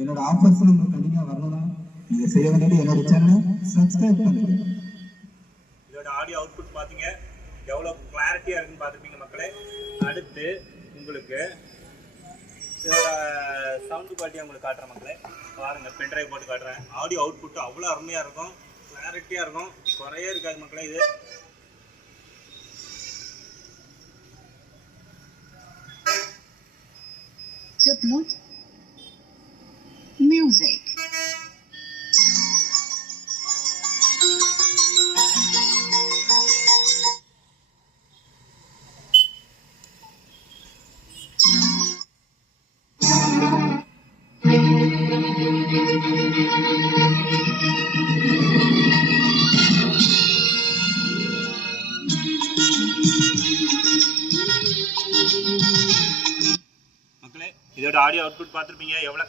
என்னோட ஆஃபர்ஸ் உங்களுக்கு கண்டினியூ வரணும்னா நீங்க செய்ய வேண்டியது என்னோட சேனலை சப்ஸ்கிரைப் பண்ணுங்க. இதோட ஆடியோ அவுட்புட் பார்த்தீங்க எவ்வளோ கிளாரிட்டியாக இருக்குன்னு பார்த்துருப்பீங்க மக்களே. அடுத்து உங்களுக்கு இதோட சவுண்டு குவாலிட்டியாக உங்களுக்கு காட்டுறேன் மக்களே. பாருங்கள், பென்ட்ரைவ் போட்டு காட்டுறேன். ஆடியோ அவுட்புட்டு அவ்வளோ அருமையாக இருக்கும், கிளாரிட்டியாக இருக்கும், குறையே இருக்காது மக்களே. இது music. மக்களே, இதோட ஆடியோ அவுட்புட் பார்த்துருப்பீங்க எவ்வளோ